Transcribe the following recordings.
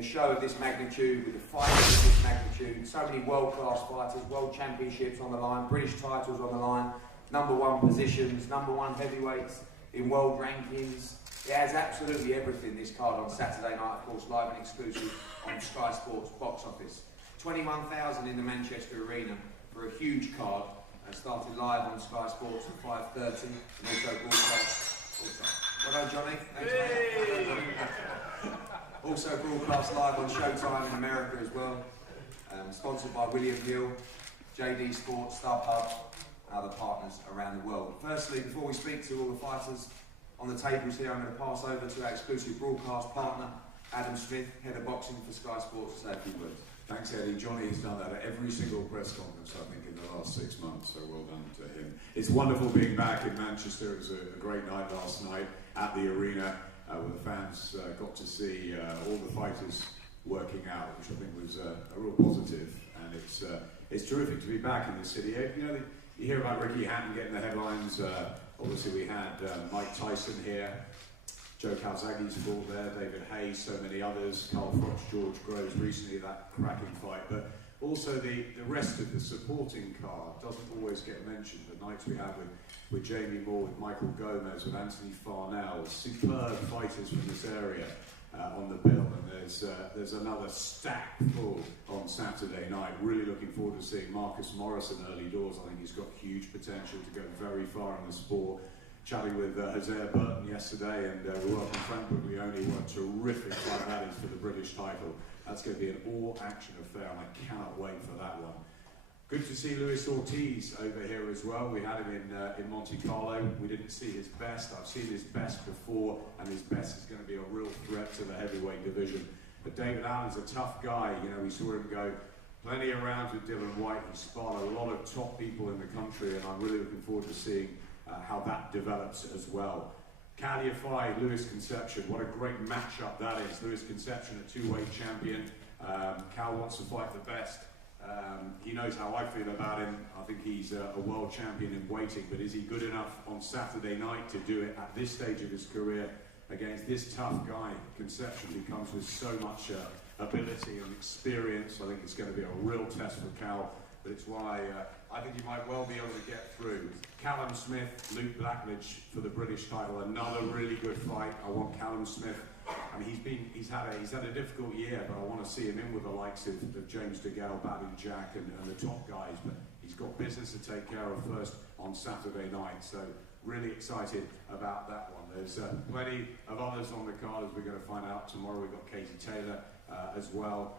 a show of this magnitude, with a fight of this magnitude, so many world-class fighters, world championships on the line, British titles on the line, #1 positions, #1 heavyweights in world rankings. It has absolutely everything, this card on Saturday night, of course, live and exclusive on Sky Sports box office. 21,000 in the Manchester Arena for a huge card. Started live on Sky Sports at 5:30 and also broadcast. Well done, Johnny. Also broadcast live on Showtime in America as well. Sponsored by William Hill, JD Sports, StubHub, and other partners around the world. Firstly, before we speak to all the fighters on the tables here, I'm going to pass over to our exclusive broadcast partner, Adam Smith, head of boxing for Sky Sports, to say a few words. Thanks, Eddie. Johnny has done that at every single press conference, I think, in the last 6 months, so well done to him. It's wonderful being back in Manchester. It was a great night last night at the arena, where the fans got to see all the fighters working out, which I think was a real positive, and it's terrific to be back in the city. You know, you hear about Ricky Hatton getting the headlines. Obviously, we had Mike Tyson here, Joe Calzaghe's fought there, David Hayes, so many others, Carl Froch, George Groves, recently that cracking fight. But also the rest of the supporting card doesn't always get mentioned. The nights we had with Jamie Moore, with Michael Gomez, with Anthony Farnell, superb fighters from this area on the bill. And there's another stack full on Saturday night. Really looking forward to seeing Marcus Morrison early doors. I think he's got huge potential to go very far in the sport. Chatting with Hosea Burton yesterday, and we welcome Frank Buglioni. What a terrific fight that is for the British title. That's going to be an all-action affair, and I cannot wait for that one. Good to see Luis Ortiz over here as well. We had him in Monte Carlo. We didn't see his best. I've seen his best before, and his best is going to be a real threat to the heavyweight division. But David Allen's a tough guy. You know, we saw him go plenty of rounds with Dylan White. He sparred a lot of top people in the country, and I'm really looking forward to seeing how that develops as well. Caliafy, Lewis Conception, what a great matchup that is. Lewis Conception, a two-weight champion. Cal wants to fight the best. He knows how I feel about him. I think he's a world champion in waiting, but is he good enough on Saturday night to do it at this stage of his career against this tough guy? Conception, who comes with so much ability and experience. I think it's going to be a real test for Cal, but it's why I think he might well be able to get through. Callum Smith, Luke Blackledge for the British title, another really good fight. I want Callum Smith. I mean, he's had a difficult year, but I want to see him in with the likes of James DeGale, Badou Jack, and the top guys. But he's got business to take care of first on Saturday night. So really excited about that one. There's plenty of others on the card, as we're going to find out tomorrow. We've got Katie Taylor as well.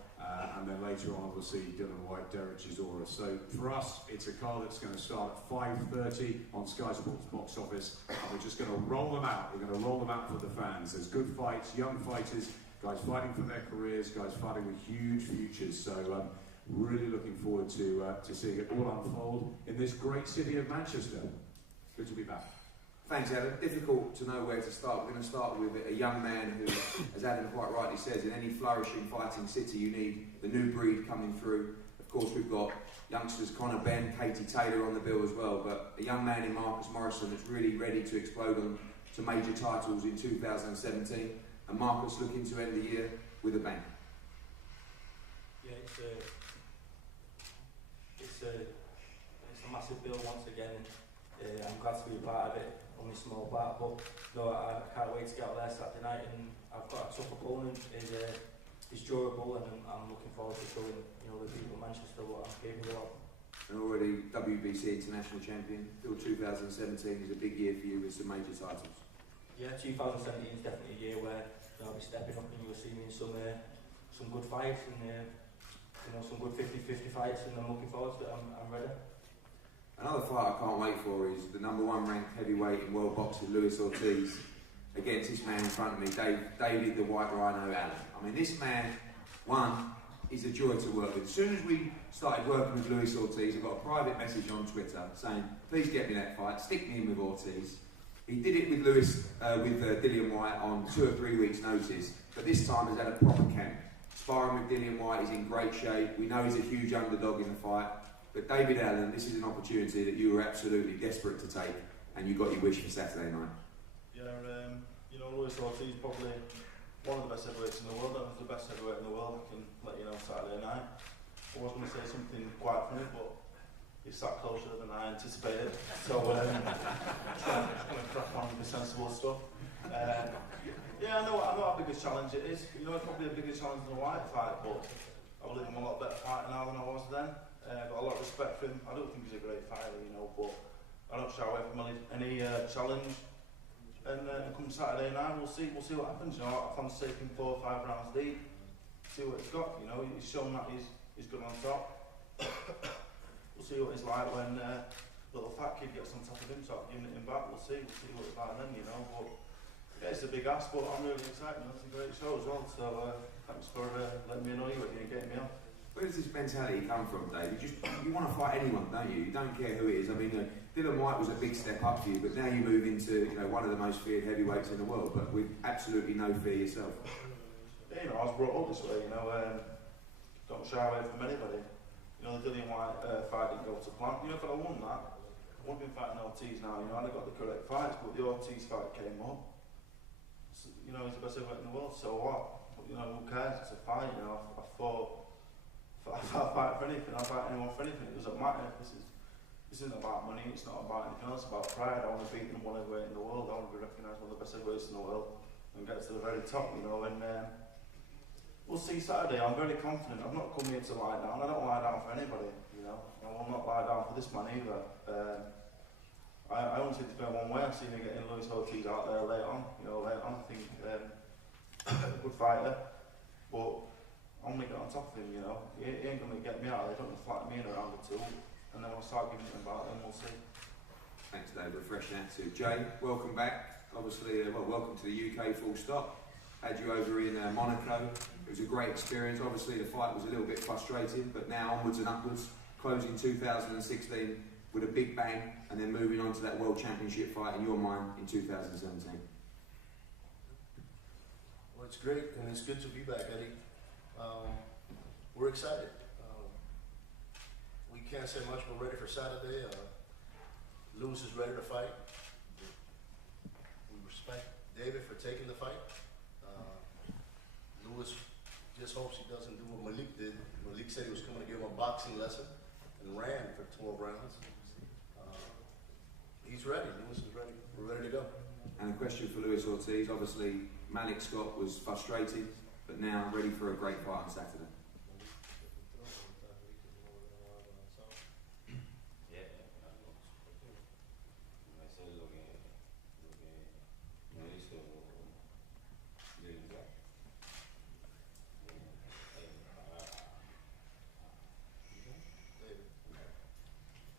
And then later on, obviously, Dylan White, Derek Chisora. So for us, it's a card that's going to start at 5:30 on Sky Sports box office. And we're just going to roll them out. We're going to roll them out for the fans. There's good fights, young fighters, guys fighting for their careers, guys fighting with huge futures. So really looking forward to seeing it all unfold in this great city of Manchester. Good to be back. Thanks, Adam. Difficult to know where to start. We're going to start with a young man who, as Adam quite rightly says, in any flourishing fighting city, you need the new breed coming through. Of course, we've got youngsters Conor Benn, Katie Taylor on the bill as well, but a young man in Marcus Morrison that's really ready to explode on to major titles in 2017, and Marcus looking to end the year with a bang. Yeah, it's a massive bill once again. I'm glad to be a part of it. Only a small part, but no, I can't wait to get out there Saturday night, and I've got a tough opponent. He's durable, and I'm looking forward to showing the people of Manchester what I'm capable of. And already WBC international champion. Still 2017 is a big year for you with some major titles. Yeah, 2017 is definitely a year where I'll be stepping up, and you'll see me in some good fights, and some good 50-50 fights, and I'm looking forward to it. I'm ready. Another fight I can't wait for is the #1 ranked heavyweight in world boxing, Luis Ortiz, against this man in front of me, David the White Rhino Allen. I mean, this man, one, is a joy to work with. As soon as we started working with Luis Ortiz, I got a private message on Twitter saying, please get me that fight, stick me in with Ortiz. He did it with Dillian White on 2 or 3 weeks' notice, but this time he's had a proper camp. Sparring with Dillian White, he's in great shape. We know he's a huge underdog in the fight. But David Allen, this is an opportunity that you were absolutely desperate to take, and you got your wish for Saturday night. Yeah, Luis Ortiz probably one of the best heavyweights in the world. I was the best heavyweight in the world. I can let you know Saturday night. I was going to say something quite funny, but he sat closer than I anticipated. So I'm going to crack on with the sensible stuff. Yeah, I know how big a challenge it is. You know, it's probably a bigger challenge than a White fight, but I believe I'm a lot better fighter now than I was then. Got a lot of respect for him. I don't think he's a great fighter, you know, but I don't shy away from any challenge. And come Saturday night, we'll see what happens. You know, I fancy taking 4 or 5 rounds deep, see what he's got. You know, he's shown that he's good on top. We'll see what he's like when little fat kid gets on top of him, start giving it him back. We'll see what it's like then. You know, but yeah, it's a big ask, but I'm really excited. It's a great show as well. So thanks for letting me annoy you and getting me on. Where does this mentality come from, Dave? You want to fight anyone, don't you? You don't care who it is. I mean, Dylan White was a big step up for you, but now you move into one of the most feared heavyweights in the world, but with absolutely no fear yourself. Yeah, I was brought up this way. Don't shy away from anybody. The Dylan White fight didn't go to plan. If I'd won that, I wouldn't have been fighting Ortiz now. I'd have got the correct fights, but the Ortiz fight came up. So, he's the best heavyweight in the world. So what? But, who cares? It's a fight. I fought. I'll fight for anything, I'll fight anyone for anything, it doesn't matter. This isn't about money, it's not about anything else, it's about pride. I want to beat them one heavyweight in the world, I want to be recognised one of the best heavyweights in the world and get to the very top, and we'll see Saturday. I'm very confident. I've not come here to lie down, I don't lie down for anybody, I will not lie down for this man either. I only see it to go one way. I've seen him getting Luis Ortiz out there late on, I think a good fighter, but I'm going to get on top of him, He ain't going to get me out, he's going to flatten me in around the 2, and then I'll start giving him about, and we'll see. Thanks, Dave. Refreshing attitude. Jay, welcome back. Obviously, welcome to the UK full stop. Had you over in Monaco. It was a great experience. Obviously, the fight was a little bit frustrating, but now onwards and upwards, closing 2016 with a big bang, and then moving on to that World Championship fight in your mind in 2017. Well, it's great, and it's good to be back, Eddie. We're excited. We can't say much. We're ready for Saturday. Lewis is ready to fight. We respect David for taking the fight. Lewis just hopes he doesn't do what Malik did. Malik said he was coming to give him a boxing lesson and ran for 12 rounds. He's ready. Lewis is ready. We're ready to go. And a question for Luis Ortiz. Obviously, Malik Scott was frustrated, but now ready for a great fight on Saturday.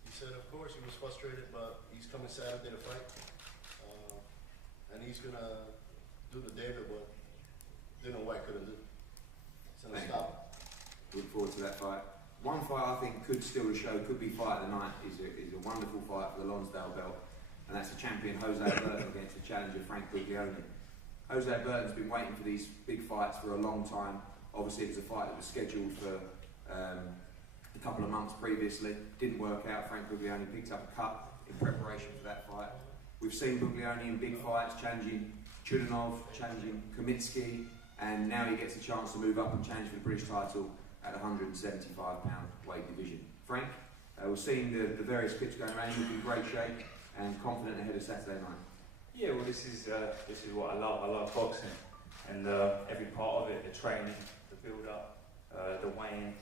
He said, of course, he was frustrated, but he's coming Saturday to fight, and he's gonna do to David what Dylan White couldn't do. It's gonna stop him. Look forward to that fight. One fight I think could steal the show, could be fight of the night, is a wonderful fight for the Lonsdale belt, and that's the champion Jose Burton against the challenger Frank Buglioni. Jose Burton's been waiting for these big fights for a long time. Obviously, it was a fight that was scheduled for a couple of months previously. Didn't work out. Frank Buglioni picked up a cut in preparation for that fight. We've seen Buglioni in big fights, challenging Chudinov, challenging Kamitsky, and now he gets a chance to move up and challenge for the British title at 175-pound weight division. Frank, we're seeing the various clips going around. You're in great shape and confident ahead of Saturday night. Yeah, well, this is what I love. I love boxing, and every part of it, the training, the build-up, the weighing.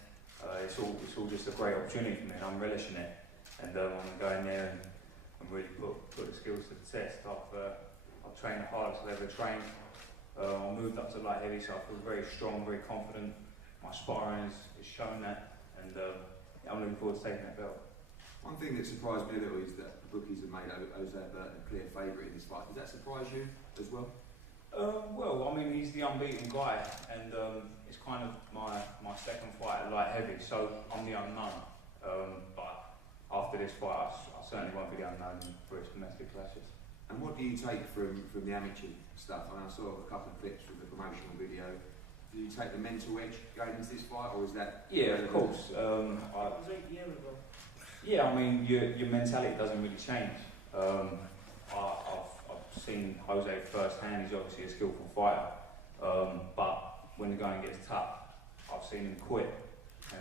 It's all just a great opportunity for me, and I'm relishing it. And I'm going there and really put the skills to the test. I've trained the hardest I've ever trained. I moved up to light heavy, so I feel very strong, very confident. My sparring has shown that, and I'm looking forward to taking that belt. One thing that surprised me a little is that the bookies have made Jose Burton a clear favourite in this fight. Does that surprise you as well? Well, I mean, he's the unbeaten guy, and it's kind of my second fight at light heavy, so I'm the unknown. But after this fight, I certainly won't be the unknown for his domestic clashes. And what do you take from the amateur stuff? I saw a couple of clips from the promotional video. Do you take the mental edge going into this fight, or is that? Yeah, of course. That was 8 years ago. Yeah, I mean, your mentality doesn't really change. I've seen Jose firsthand. He's obviously a skillful fighter. But when the going gets tough, I've seen him quit.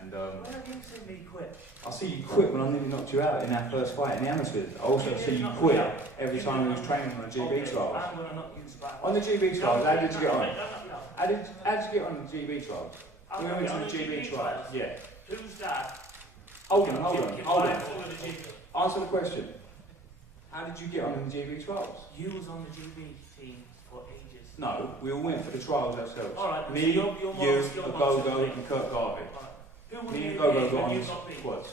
And When have you seen me quit? I see you quit when I nearly knocked you out in our first fight in the amateurs. I also see you quit every time we was training on the GB trials. I'm going to knock you back. On the GB trials, how did you get on? No. How did you get on the GB trials? We went to the GB trials. Yeah. Who's that? Hold on. GB. Answer the question. How did you get on in the GB trials? You was on the GB team for ages. No, we all went for the trials ourselves. Alright, Me, so you, you're Gogo, and Kurt Garvey. Who won Me the and Gogo ABAs got on when the you got beat? squads.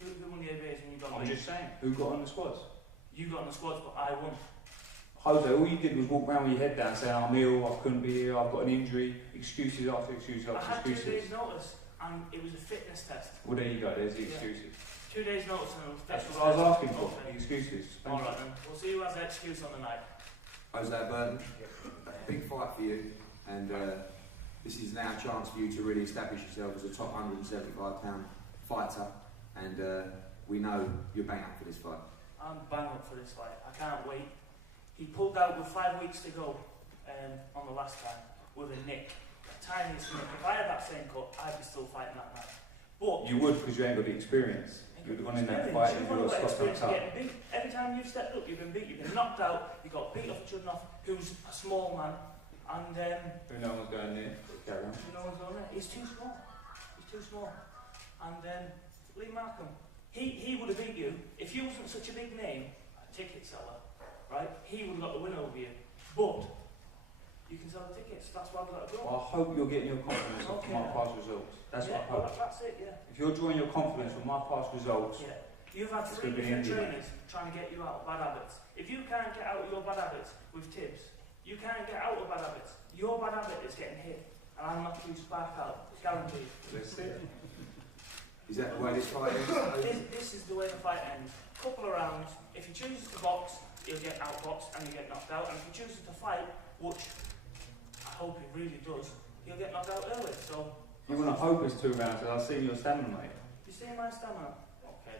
Who won the ABAs when you got I'm beat? just saying, who got on the squads? You got on the squads, but I won. Jose, all you did was walk around with your head down saying, I'm ill, I couldn't be here, I've got an injury, excuses after excuses I after had 2 excuses. days notice, and it was a fitness test. Well, there you go, there's the Yeah. excuses. 2 days notice, and it was That's fitness what I was test. asking for, Okay. the excuses. Thank Alright you. then, we'll see who has the excuse on the night. Jose Burton, big fight for you, and this is now a chance for you to really establish yourself as a top 175-pound fighter, and we know you're bang up for this fight. I'm bang up for this fight. I can't wait. He pulled out with 5 weeks to go on the last time with a nick, the tiniest nick. If I had that same cut, I'd be still fighting that night. But You would, because you ain't got the experience. You would have gone in that fight and You've you only would have got stopped experience up. of getting beat. Every time you've stepped up, you've been beat. You've been knocked out. You got beat off Chudnoff, who's a small man, and Who no one's going near? Carry on. no one's on it. He's too small. He's too small. And Lee Markham, he would have beat you if you wasn't such a big name, a ticket seller, right? He would have got the win over you. But you can sell the tickets. That's why we've got to go. Well, I hope you're getting your confidence off Okay. my past results. That's yeah, what I hope. That's it. Yeah. If you're drawing your confidence from my past results, Yeah. You've had It's 3 gonna be different India. trainers trying to get you out of bad habits. If you can't get out of your bad habits with tips, you can't get out of bad habits. Your bad habit is getting hit, and I'm not going to spark out. Guaranteed. let's see. Is that the way this fight ends? This is the way the fight ends. Couple of rounds. If he chooses to box, he'll get outboxed and he'll get knocked out. And if he chooses to fight, which I hope he really does, he'll get knocked out early. So You want to hope it's 2 rounds, I've seen your stamina, mate. you see my stamina? Okay.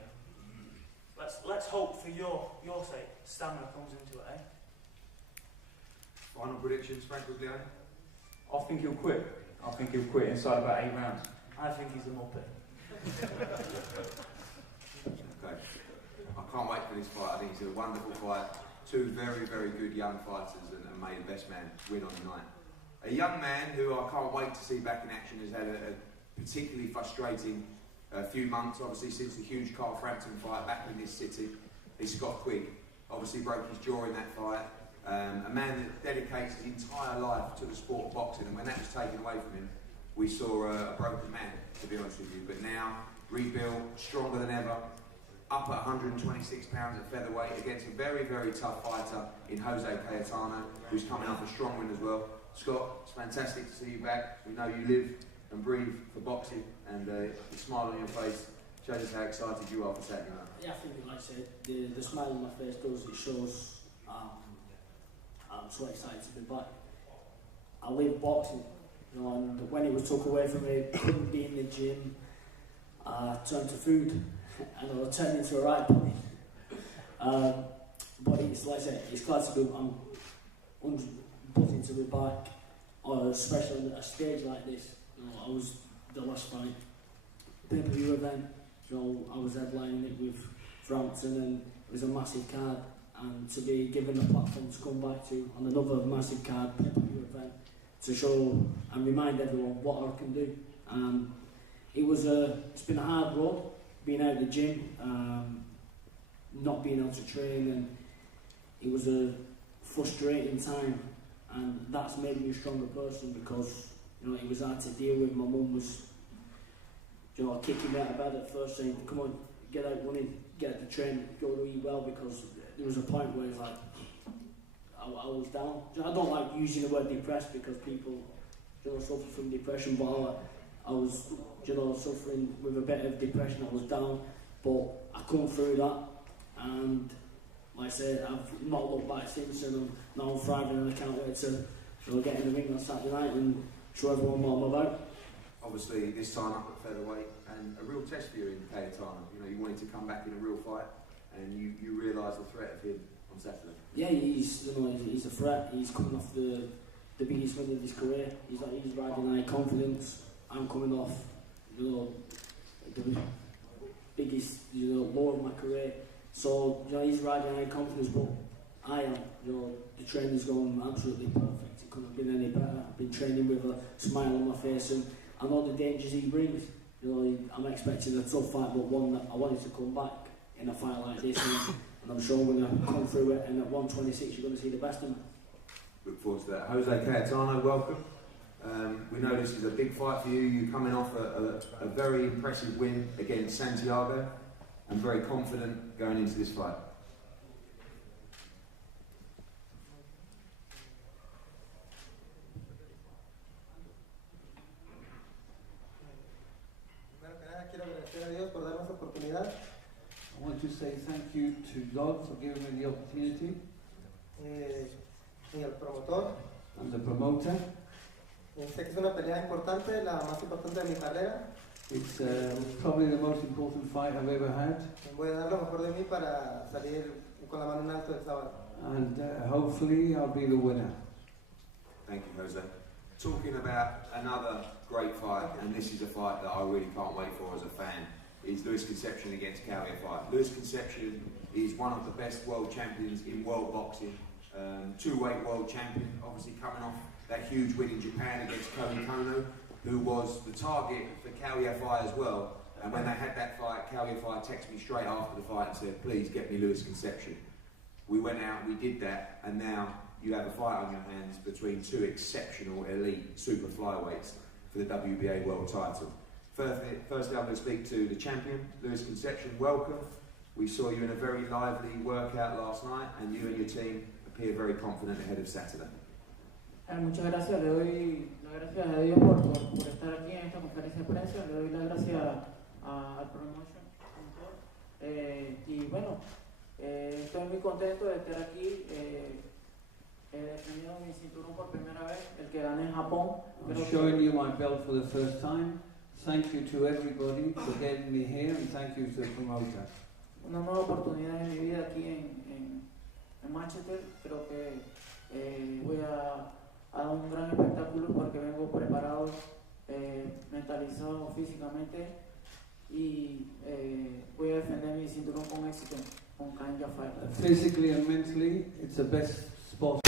Let's hope for your sake, stamina comes into it, eh? Final predictions, Frank Leone? I think he'll quit. I think he'll quit inside about 8 rounds. I think he's a muppet. Okay. I can't wait for this fight. I think it's a wonderful fight. 2 very, very good young fighters, and may the best man win on the night. A young man who I can't wait to see back in action has had a particularly frustrating few months, obviously, since the huge Carl Frampton fight back in this city. Is Scott Quigg. Obviously broke his jaw in that fight. A man that dedicates his entire life to the sport of boxing, and when that was taken away from him, we saw a broken man, to be honest with you. But now, rebuilt, stronger than ever, up at 126 pounds at featherweight against a very, very tough fighter in Jose Cayetano, who's coming off a strong win as well. Scott, it's fantastic to see you back. We know you live and breathe for boxing, and the smile on your face shows us how excited you are for Saturday night. Yeah, I think, like I said, the smile on my face does, it shows I'm so excited to be back. I live boxing, you know, and when it was took away from me, couldn't be in the gym, I turned to food, and I turned into a right bunny. But it's like I said, it's glad to be, I'm buzzing to be back, especially on a stage like this. You know, I was the last fight, pay-per-view event, you know, I was headlining it with Frampton, and it was a massive card, and to be given a platform to come back to on another massive card, pay-per-view event, to show and remind everyone what I can do. It's been a hard road, being out of the gym, not being able to train, and it was a frustrating time, and that's made me a stronger person, because you know it was hard to deal with. My mum was, you know, kicking me out of bed at first, saying, "Come on, get out running, get out to train, go to eat well," because there was a point where it's like I was down. I don't like using the word depressed, because people, you know, suffer from depression, but I was, you know, suffering with a bit of depression. I was down, but I come through that, and like I said, I've not looked back since, and now I'm thriving, and I can't wait to, you know, get in the ring on Saturday night and show everyone what I'm about. Obviously, this time up at featherweight, and a real test for you in Cayetano. You know, you wanted to come back in a real fight, and you realised the threat of him on Saturday. Yeah, he's a threat. He's coming off the the biggest win of his career. He's riding high confidence. I'm coming off, you know, the biggest, you know, low of my career. So, you know, he's riding high confidence, but I am, you know, the training's going absolutely perfect. It couldn't have been any better. I've been training with a smile on my face, and I know the dangers he brings. You know, I'm expecting a tough fight, but one that I wanted to come back in a fight like this, and I'm sure I'm going to come through it, and at 126 you're going to see the best of me. Look forward to that. Jose Cayetano, welcome. We know this is a big fight for you. You're coming off a very impressive win against Santiago, and very confident going into this fight. I want to say thank you to God for giving me the opportunity. Y el promotor. And the promoter. Sé que es una pelea importante, la más importante de mi carrera. It's probably the most important fight I've ever had. Voy a dar lo mejor de mí para salir con la mano en alto el sábado. And hopefully I'll be the winner. Thank you, Jose. Talking about another great fight, and this is a fight that I really can't wait for as a fan, is Luis Concepcion against Karim. Luis Concepcion is one of the best world champions in world boxing, two-weight world champion, obviously coming off that huge win in Japan against Karim, who was the target for Karim as well. And when they had that fight, Karim texted me straight after the fight and said, please get me Luis Concepcion. We went out, we did that, and now you have a fight on your hands between two exceptional elite super flyweights for the WBA world title. Firstly, I'm going to speak to the champion, Luis Concepcion. Welcome. We saw you in a very lively workout last night, and you and your team appear very confident ahead of Saturday. Muchas gracias, le doy las gracias a Dios por estar aquí en esta conferencia de prensa, le doy las gracias al promotion y bueno, estoy muy contento de estar aquí. He defendido mi cinturón por primera vez, el que gané en Japón. I'm showing you my belt for the first time. Thank you to everybody for getting me here, and thank you to the promoter. Una nueva oportunidad en mi vida aquí en Manchester. Creo que voy a dar un gran espectáculo porque vengo preparado, mentalizado físicamente y voy a defender mi cinturón con éxito con Karim. Physically and mentally, it's the best sport.